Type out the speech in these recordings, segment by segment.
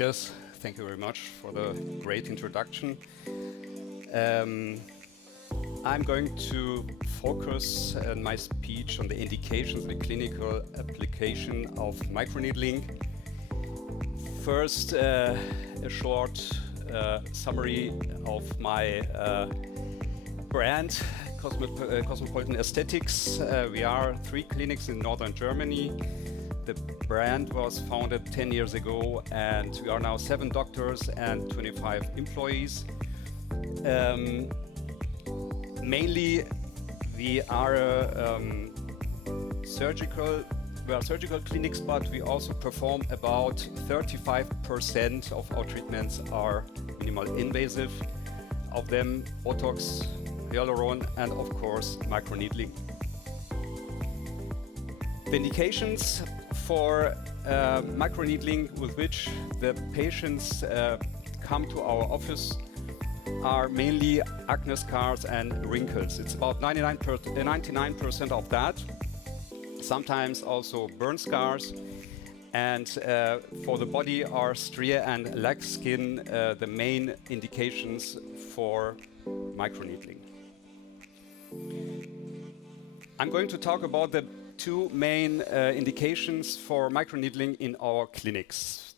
Matthias, thank you very much for the great introduction. I'm going to focus in my speech on the indications, the clinical application of microneedling. First, a short summary of my brand, Cosmopolitan Aesthetics. We are 3 clinics in northern Germany. The brand was founded 10 years ago, and we are now 7 doctors and 25 employees. Mainly, we are surgical clinics, but we also perform about 35% of our treatments are minimal invasive. Of them, Botox, hyaluron, and of course, microneedling. The indications for microneedling with which the patients come to our office are mainly acne scars and wrinkles. It's about 99% of that. Sometimes also burn scars. And for the body are stria and lax skin the main indications for microneedling. I'm going to talk about the 2 main indications for microneedling in our clinics.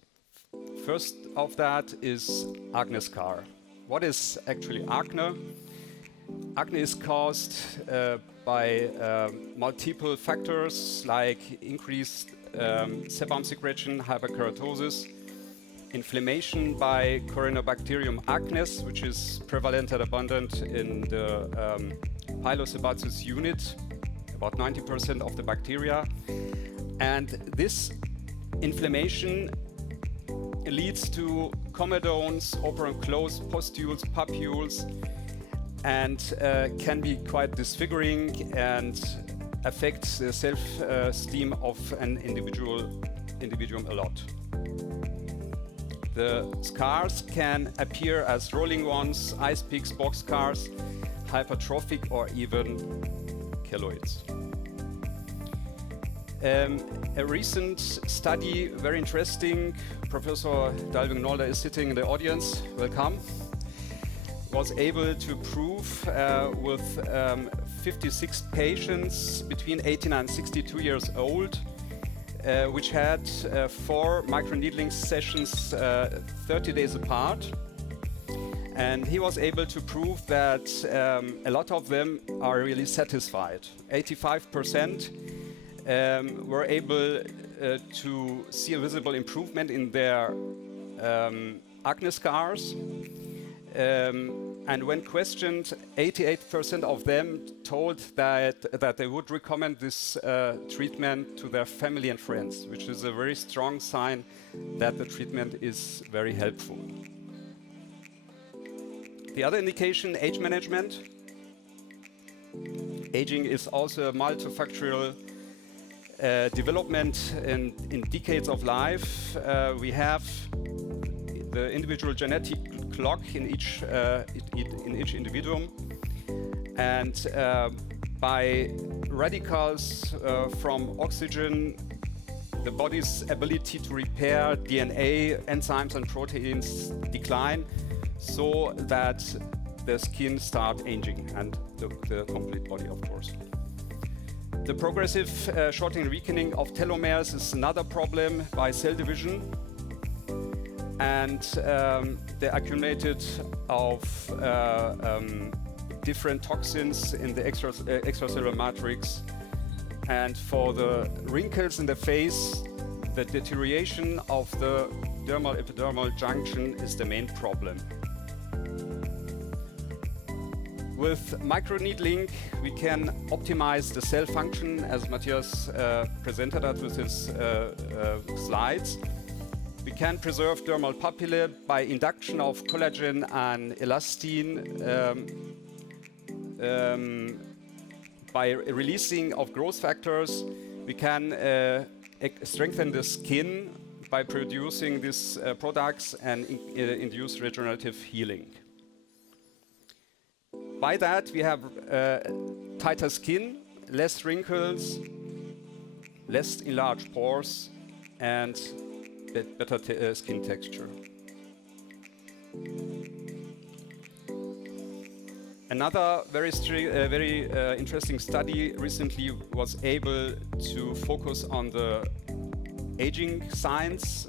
First of that is acne scar. What is actually acne? Acne is caused by multiple factors like increased sebum secretion, hyperkeratosis, inflammation by Corynebacterium acnes, which is prevalent and abundant in the Pilosebaceous unit, about 90% of the bacteria. And this inflammation leads to comedones, open and closed pustules, papules, and can be quite disfiguring and affect the self-esteem of an individual a lot. The scars can appear as rolling ones, ice picks, box scars, hypertrophic, or even keloids. A recent study, very interesting, Professor Dalvin Nolder is sitting in the audience, welcome, was able to prove with 56 patients between 18 and 62 years old, which had 4 microneedling sessions 30 days apart. And he was able to prove that a lot of them are really satisfied. 85% were able to see a visible improvement in their acne scars. And when questioned, 88% of them told that they would recommend this treatment to their family and friends, which is a very strong sign that the treatment is very helpful. The other indication, age management. Aging is also a multifactorial development in decades of life. We have the individual genetic clock in each individuum, and by radicals from oxygen, the body's ability to repair DNA, enzymes, and proteins decline, so that the skin starts aging, and the complete body, of course. The progressive shortening and weakening of telomeres is another problem by cell division, and the accumulated of different toxins in the extracellular matrix. And for the wrinkles in the face, the deterioration of the dermal-epidermal junction is the main problem. With microneedling, we can optimize the cell function, as Matthias presented that with his slides. We can preserve dermal papillae by induction of collagen and elastin, by releasing of growth factors. We can strengthen the skin by producing these products and induce regenerative healing. By that, we have tighter skin, less wrinkles, less enlarged pores, and better skin texture. Another very interesting study recently was able to focus on the aging signs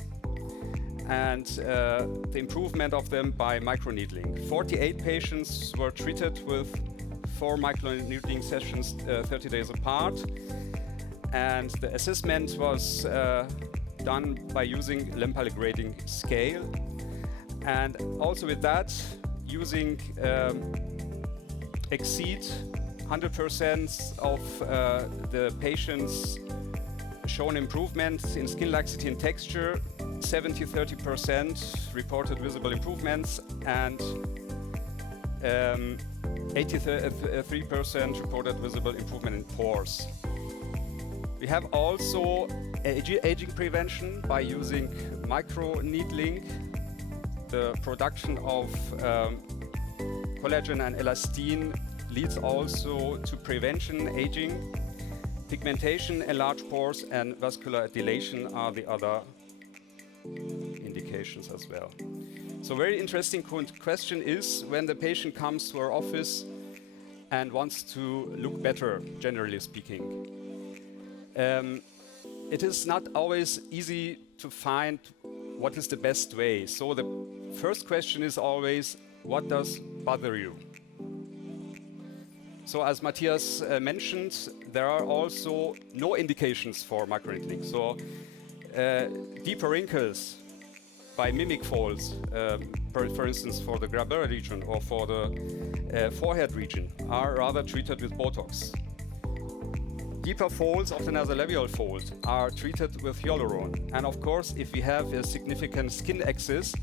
and the improvement of them by microneedling. 48 patients were treated with 4 microneedling sessions 30 days apart, and the assessment was done by using Lempel grading scale, and also with that using exceed 100% of the patients shown improvements in skin laxity and texture, 70-30% reported visible improvements, and 83% reported visible improvement in pores. We have also aging prevention by using microneedling, the production of collagen and elastin leads also to prevention aging. Pigmentation, enlarged pores, and vascular dilation are the other indications as well. So very interesting question is when the patient comes to our office and wants to look better, generally speaking. It is not always easy to find what is the best way. So the first question is always, what does bother you? So as Matthias mentioned, there are also no indications for microneedling. So deeper wrinkles by mimic folds, for instance for the glabellar region or for the forehead region, are rather treated with Botox. Deeper folds of the nasolabial fold are treated with hyaluron. And of course, if we have a significant skin excess,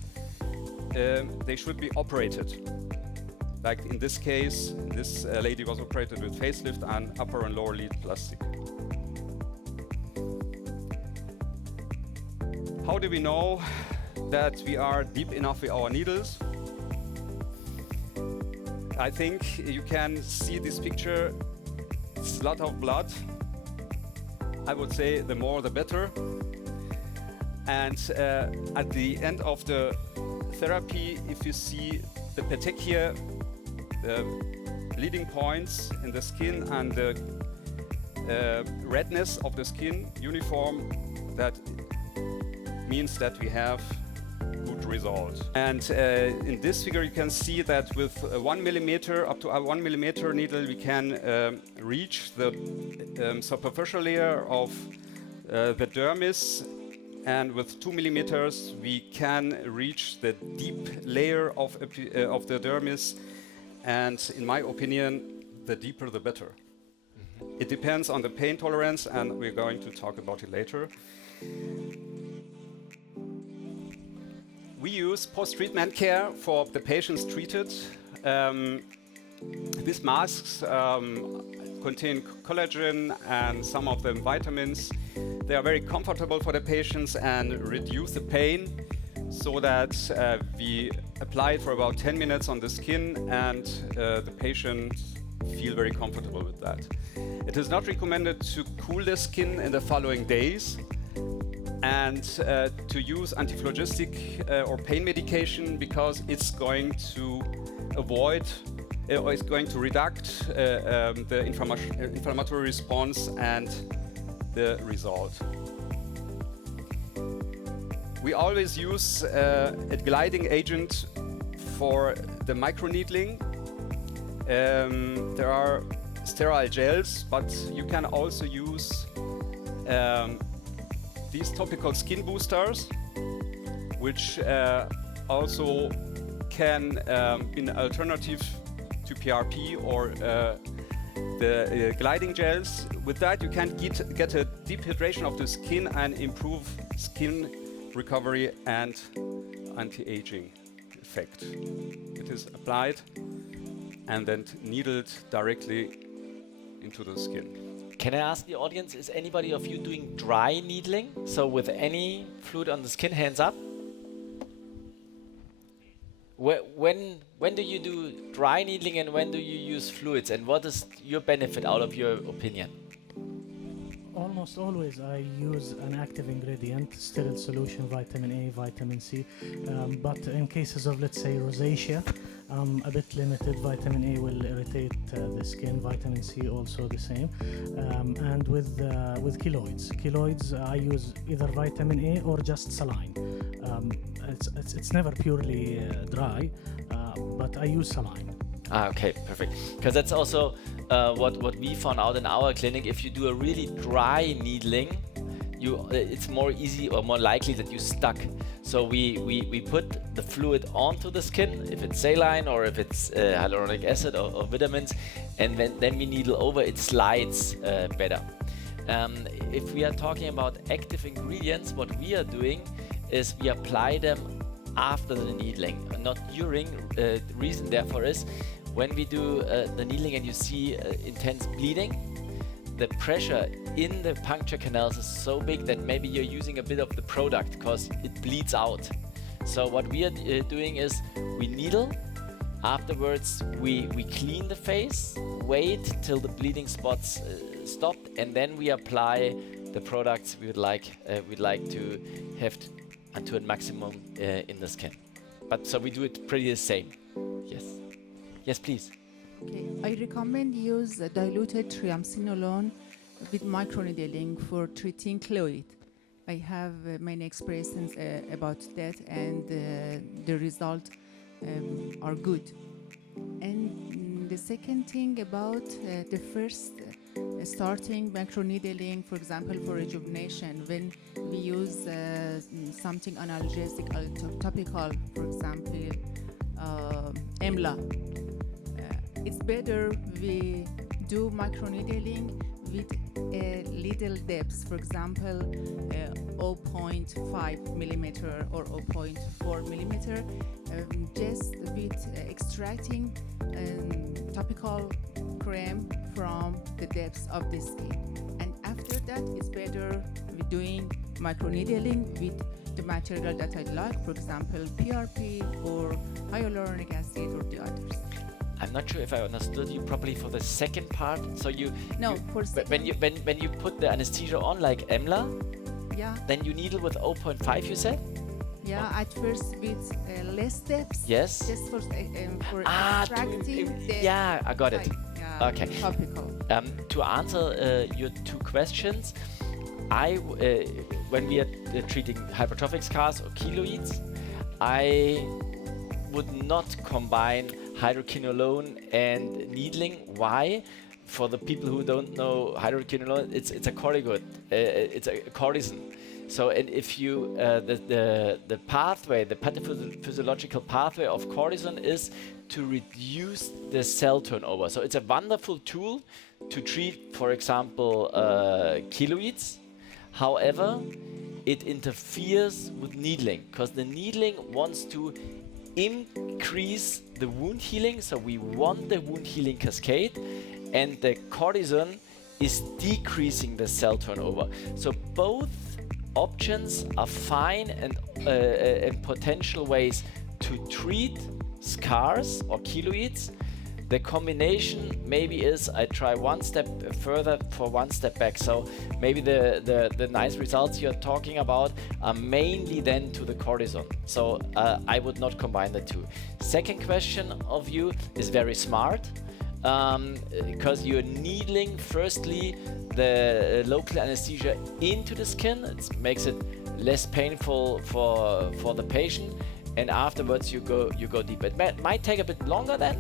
they should be operated. Like in this case, this lady was operated with facelift and upper and lower lid plastic. How do we know that we are deep enough with our needles? I think you can see this picture. It's a lot of blood. I would say the more the better. And at the end of the therapy, if you see the petechia, the bleeding points in the skin and the redness of the skin uniform, that means that we have good result. And in this figure you can see that with 1 millimeter, up to a 1 millimeter needle, we can reach the superficial layer of the dermis, and with 2 millimeters we can reach the deep layer of the dermis, and in my opinion the deeper the better. It depends on the pain tolerance, and we're going to talk about it later. We use post-treatment care for the patients treated. These masks contain collagen and some of them vitamins. They are very comfortable for the patients and reduce the pain, so that we apply it for about 10 minutes on the skin, and the patient feel very comfortable with that. It is not recommended to cool the skin in the following days, and to use antiphlogistic or pain medication, because it's going to avoid or it's going to reduce the inflammatory response and the result. We always use a gliding agent for the microneedling. There are sterile gels, but you can also use these topical skin boosters, which also can be an alternative to PRP or the gliding gels. With that, you can get a deep hydration of the skin and improve skin recovery and anti-aging effect. It is applied and then needled directly into the skin. Can I ask the audience, is anybody of you doing dry needling? So with any fluid on the skin, hands up. When do you do dry needling and when do you use fluids? And what is your benefit out of your opinion? Almost always I use an active ingredient, sterile solution, vitamin A, vitamin C. But in cases of, let's say, rosacea, a bit limited. Vitamin A will irritate the skin. Vitamin C also the same. And with keloids, I use either vitamin A or just saline. It's never purely dry, but I use saline. Okay, perfect. Because that's also what we found out in our clinic. If you do a really dry needling, it's more easy or more likely that you stuck. So we put the fluid onto the skin, if it's saline or if it's hyaluronic acid or vitamins, and then we needle over, it slides better. If we are talking about active ingredients, what we are doing is we apply them after the needling, not during. The reason therefore is when we do the needling and you see intense bleeding, the pressure in the puncture canals is so big that maybe you're using a bit of the product because it bleeds out. So what we are doing is we needle, afterwards we clean the face, wait till the bleeding spots stop, and then we apply the products we'd like to have to a maximum in the skin. But so we do it pretty the same. Yes, please. Okay. I recommend use diluted triamcinolone with microneedling for treating keloid. I have many experiences about that, and the results are good. And the second thing about the first starting microneedling, for example, for rejuvenation, when we use something analgesic or topical, for example, EMLA, it's better we do microneedling with a little depth, for example, 0.5 millimeter or 0.4 millimeter, just with extracting topical cream from the depths of the skin. And after that, it's better we doing microneedling with the material that I like, for example, PRP or hyaluronic acid or the others. I'm not sure if I understood you properly for the second part. So when you put the anesthesia on, like EMLA, yeah, then you needle with 0.5, you said? Yeah, at first with less steps. Yes. Just for extracting. Yeah, I got it. Yeah, okay. Topical. To answer your two questions, when we are treating hypertrophic scars or keloids, I would not combine hydroquinone and needling. Why? For the people who don't know hydroquinone, it's a corticoid. It's a cortisone. So, and if you the pathway, the pathophysiological pathway of cortisone is to reduce the cell turnover. So it's a wonderful tool to treat, for example, keloids. However, it interferes with needling because the needling wants to increase the wound healing. So we want the wound healing cascade, and the cortisone is decreasing the cell turnover. So both options are fine and potential ways to treat scars or keloids. The combination maybe is I try one step further for one step back. So maybe the nice results you're talking about are mainly then to the cortisone. So I would not combine the two. Second question of you is very smart because you're needling firstly the local anesthesia into the skin. It makes it less painful for the patient, and afterwards you go deeper. It might take a bit longer then.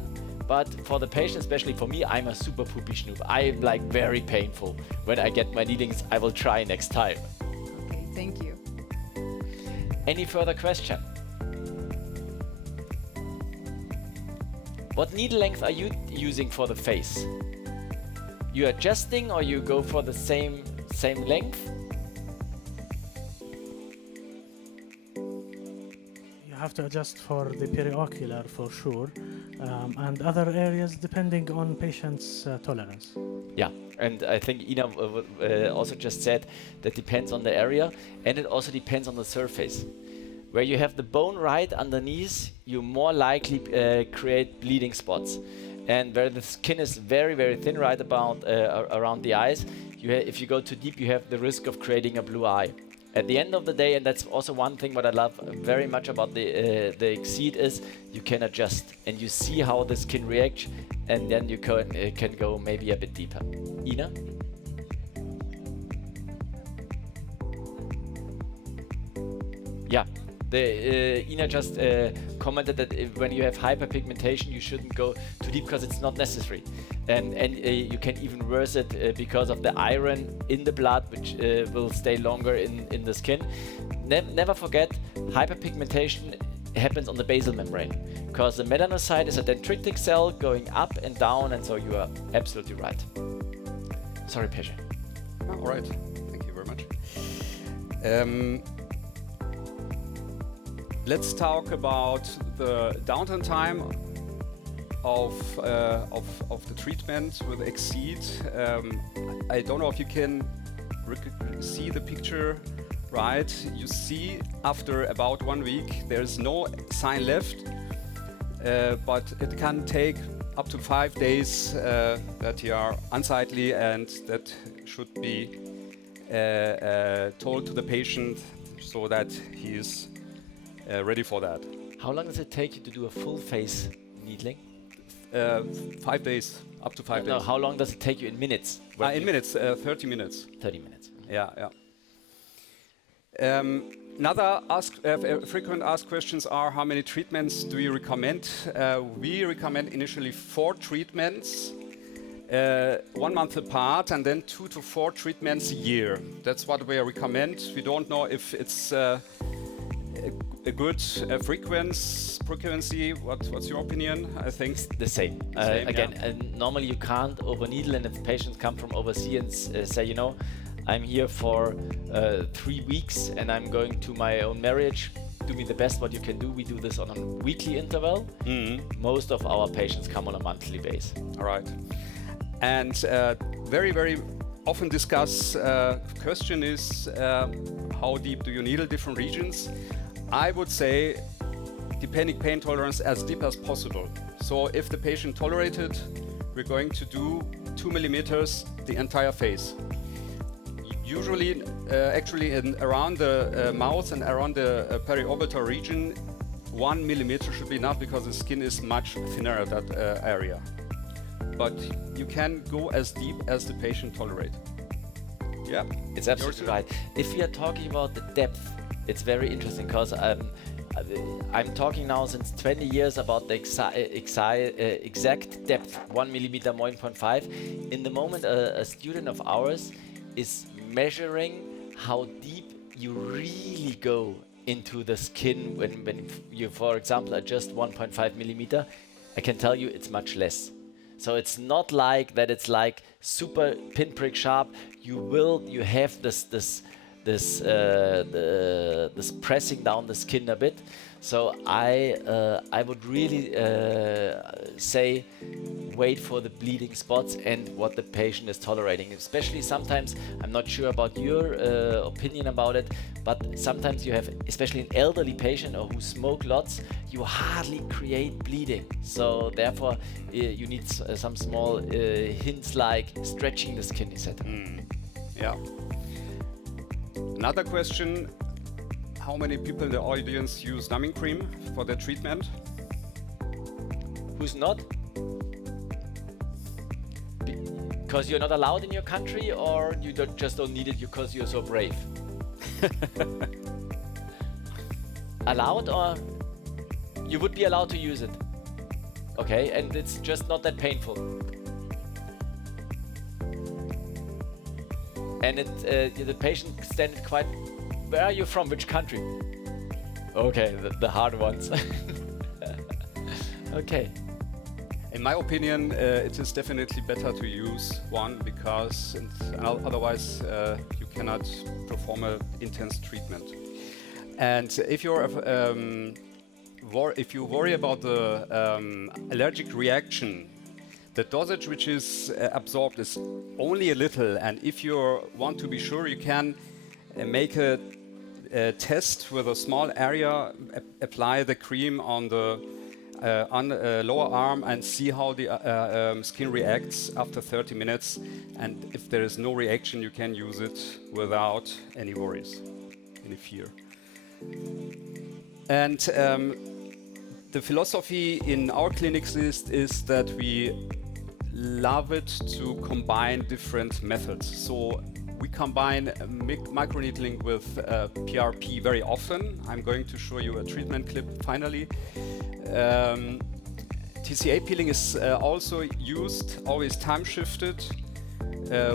But for the patient, especially for me, I'm a super poopy schnoop. I'm like very painful when I get my needlings. I will try next time. Okay, thank you. Any further question? What needle length are you using for the face? You adjusting or you go for the same length? Have to adjust for the periocular for sure, and other areas depending on patient's tolerance. Yeah, and I think Ina also just said that depends on the area, and it also depends on the surface. Where you have the bone right underneath, you more likely create bleeding spots. And where the skin is very, very thin right about around the eyes, if you go too deep, you have the risk of creating a blue eye. At the end of the day, and that's also one thing what I love very much about the Exceed is you can adjust and you see how the skin reacts, and then you can go maybe a bit deeper. Ina? Yeah. Ina just commented that when you have hyperpigmentation, you shouldn't go too deep because it's not necessary. And you can even reverse it because of the iron in the blood, which will stay longer in the skin. Never forget, hyperpigmentation happens on the basal membrane because the melanocyte is a dendritic cell going up and down, and so you are absolutely right. Sorry, Pejman. All right, thank you very much. Let's talk about the downtime time of the treatment with Exceed. I don't know if you can see the picture right. You see after about 1 week there's no sign left, but it can take up to 5 days that you are unsightly, and that should be told to the patient so that he is ready for that. How long does it take you to do a full face needling? 5 days, up to 5 No, days. how long does it take you in minutes? In minutes, 30 minutes. 30 minutes. Yeah, yeah. Another frequent asked questions are, how many treatments do you recommend? We recommend initially 4 treatments, 1 month apart, and then 2 to 4 treatments a year. That's what we recommend. We don't know if it's a good frequency. What's your opinion? I think The same. Same, Again, yeah. normally you can't overneedle, and if patients come from overseas and say, you know, I'm here for 3 weeks and I'm going to my own marriage, do me the best what you can do. We do this on a weekly interval. Most of our patients come on a monthly basis. All right. And very, very often discuss question is how deep do you needle different regions? I would say depending pain tolerance as deep as possible. So if the patient tolerated, we're going to do 2 millimeters the entire face. Usually, actually around the mouth and around the periorbital region, 1 millimeter should be enough because the skin is much thinner at that area. But you can go as deep as the patient tolerate. Yeah, It's absolutely right. If we are talking about the depth, it's very interesting because I'm talking now since 20 years about the exact depth, 1 millimeter, 1.5. In the moment, a student of ours is measuring how deep you really go into the skin when you, for example, adjust 1.5 millimeter. I can tell you it's much less. So it's not like that. It's like super pinprick sharp. You have this pressing down the skin a bit. So I would really say wait for the bleeding spots and what the patient is tolerating. Especially sometimes, I'm not sure about your opinion about it, but sometimes you have, especially an elderly patient or who smoke lots, you hardly create bleeding. So therefore, you need some small hints like stretching the skin, etc. yeah. Another question, how many people in the audience use numbing cream for their treatment? Who's not? Because you're not allowed in your country, or you just don't need it because you're so brave? Allowed, or you would be allowed to use it? Okay, and it's just not that painful. And the patient stands quite. Where are you from? Which country? Okay, the hard ones. Okay. In my opinion, it is definitely better to use one because otherwise you cannot perform an intense treatment. And if you're if you worry about the allergic reaction, the dosage which is absorbed is only a little, and if you want to be sure, you can make a test with a small area, apply the cream on the on lower arm and see how the skin reacts after 30 minutes. And if there is no reaction, you can use it without any worries, any fear. And the philosophy in our clinics is that we love it to combine different methods. So we combine microneedling with PRP very often. I'm going to show you a treatment clip finally. TCA peeling is also used, always time shifted,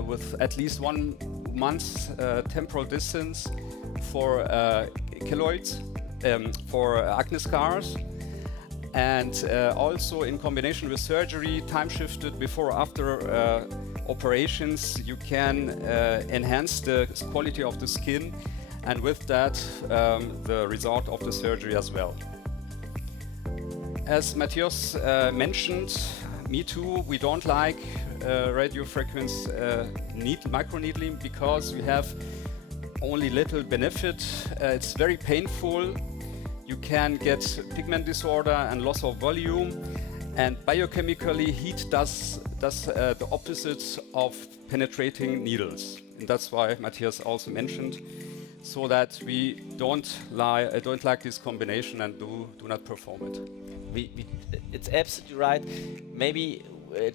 with at least 1 month temporal distance for keloids, for acne scars. And also in combination with surgery, time shifted before or after operations, you can enhance the quality of the skin, and with that the result of the surgery as well. As Matthias mentioned, me too, we don't like radiofrequency microneedling because we have only little benefit. It's very painful. You can get pigment disorder and loss of volume, and biochemically heat does the opposite of penetrating needles, and that's why Matthias also mentioned, so that we don't like this combination and do not perform it. It's absolutely right. Maybe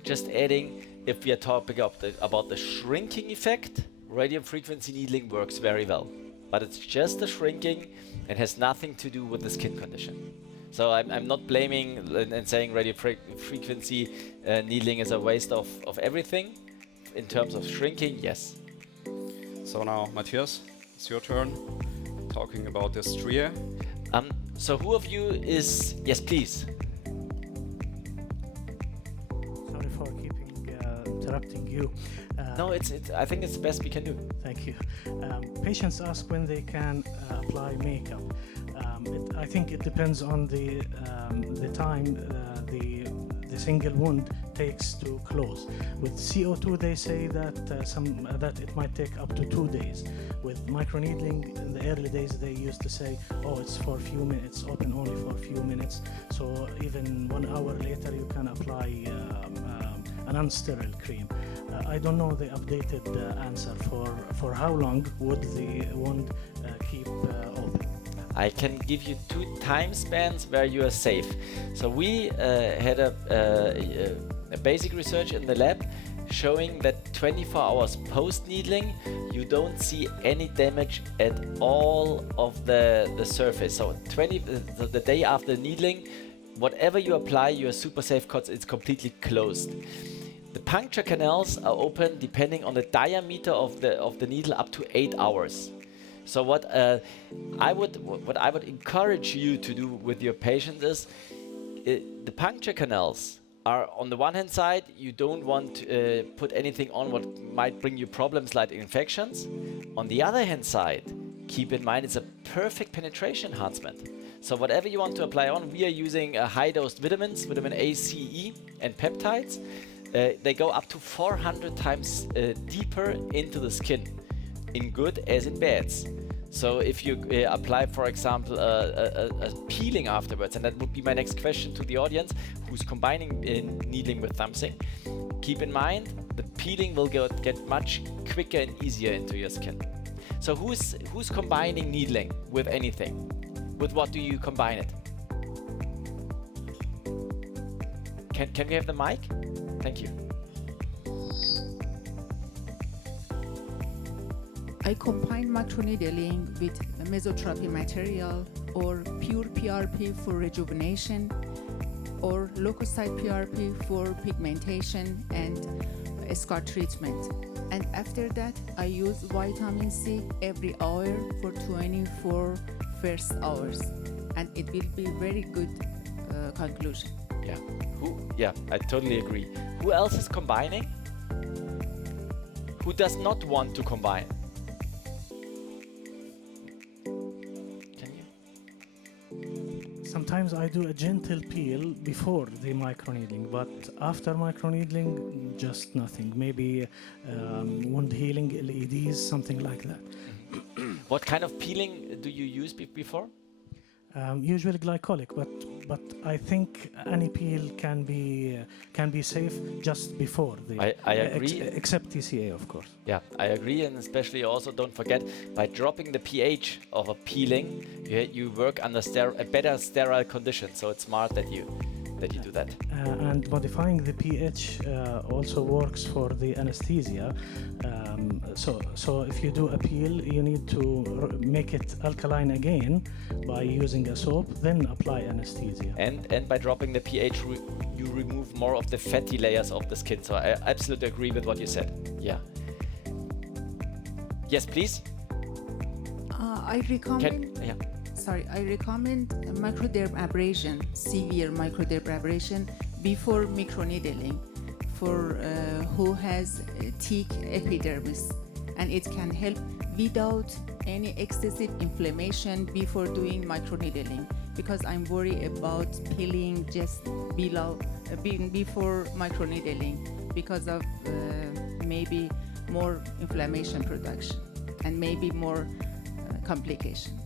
just adding, if we are talking about the shrinking effect, radio frequency needling works very well, but it's just the shrinking and has nothing to do with the skin condition. So I'm not blaming and saying radio frequency needling is a waste of everything. In terms of shrinking, yes. So now, Matthias, it's your turn, talking about the stria. So who of you is... Yes, please. Sorry for interrupting you. No, I think it's the best we can do. Thank you. Patients ask when they can apply makeup. I think it depends on the time the single wound takes to close. With CO2, they say that that it might take up to 2 days. With microneedling, in the early days, they used to say, "Oh, it's for a few minutes, open only for a few minutes." So even 1 hour later, you can apply an unsterile cream. I don't know the updated answer for how long would the wound keep open. I can give you 2 time spans where you are safe. So we had a basic research in the lab showing that 24 hours post needling, you don't see any damage at all of the surface. So the day after needling, whatever you apply, you are super safe because it's completely closed. The puncture canals are open depending on the diameter of the needle up to 8 hours. So what I would encourage you to do with your patient is the puncture canals are, on the one hand side, you don't want to put anything on what might bring you problems like infections. On the other hand side, keep in mind it's a perfect penetration enhancement. So whatever you want to apply on, we are using high dosed vitamins, vitamin A, C, E, and peptides. They go up to 400 times deeper into the skin, in good as in bads. So if you apply, for example, a peeling afterwards, and that would be my next question to the audience, who's combining needling with something, keep in mind the peeling will get much quicker and easier into your skin. So who's combining needling with anything? With what do you combine it? Can we have the mic? Thank you. I combine microneedling with mesotherapy material or pure PRP for rejuvenation or leukocyte PRP for pigmentation and scar treatment. And after that, I use vitamin C every hour for 24 first hours. And it will be very good conclusion. Yeah. Yeah, I totally agree. Who else is combining? Who does not want to combine? Can you? Sometimes I do a gentle peel before the microneedling, but after microneedling, just nothing. Maybe wound healing, LEDs, something like that. What kind of peeling do you use before? Usually glycolic, but I think any peel can be safe just before the. I agree. Except TCA, of course. Yeah, I agree, and especially also don't forget, by dropping the pH of a peeling, you work under a better sterile condition. So it's smart that you do that. And modifying the pH also works for the anesthesia. So if you do a peel, you need to make it alkaline again by using a soap, then apply anesthesia. And by dropping the pH, you remove more of the fatty layers of the skin. So I absolutely agree with what you said. Yeah. Yes, please. I recommend. Yeah. Sorry, I recommend microdermabrasion, severe microdermabrasion before microneedling for who has thick epidermis, and it can help without any excessive inflammation before doing microneedling, because I'm worried about peeling just before microneedling because of maybe more inflammation production and maybe more complication.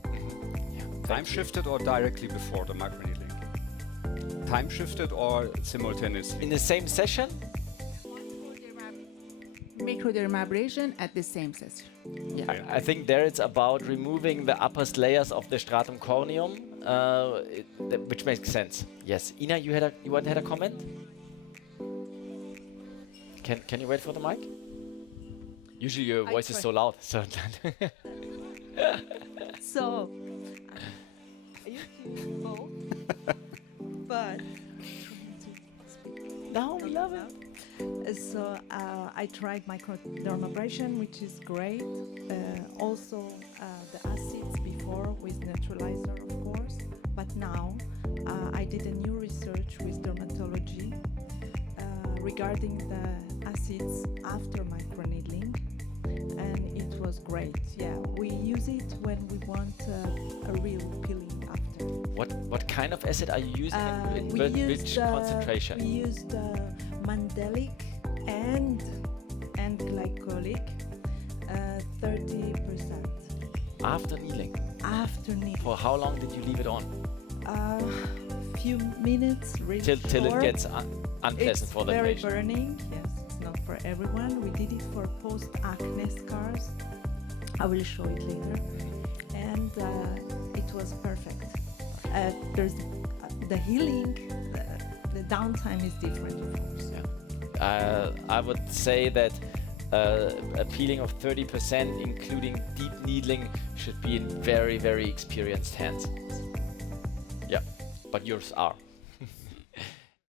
Time shifted or directly before the microneedling? Time shifted or simultaneously? In the same session? Microdermabrasion at the same session. Yeah. I think there it's about removing the upper layers of the stratum corneum, which makes sense. Yes. Ina, you had a comment? Can you wait for the mic? Usually your voice is so loud. So So, I used to both, but now we love it. So I tried microdermabrasion, which is great. Also the acids before with neutralizer, of course. But now I did a new research with dermatology regarding the acids after microneedling, and it was great. Yeah, we use it when we want a real peeling after. What kind of acid are you using? Which concentration? We used mandelic and glycolic, 30%. After needling? After needling. For how long did you leave it on? Few minutes, really Till it gets unpleasant for the patient. It's very burning. Yes, it's not for everyone. We did it for post-acne scars. I will show it later. And it was perfect. There's the healing, the downtime is different, of course. Yeah. I would say that a peeling of 30%, including deep needling, should be in very, very experienced hands. Yeah, but yours are.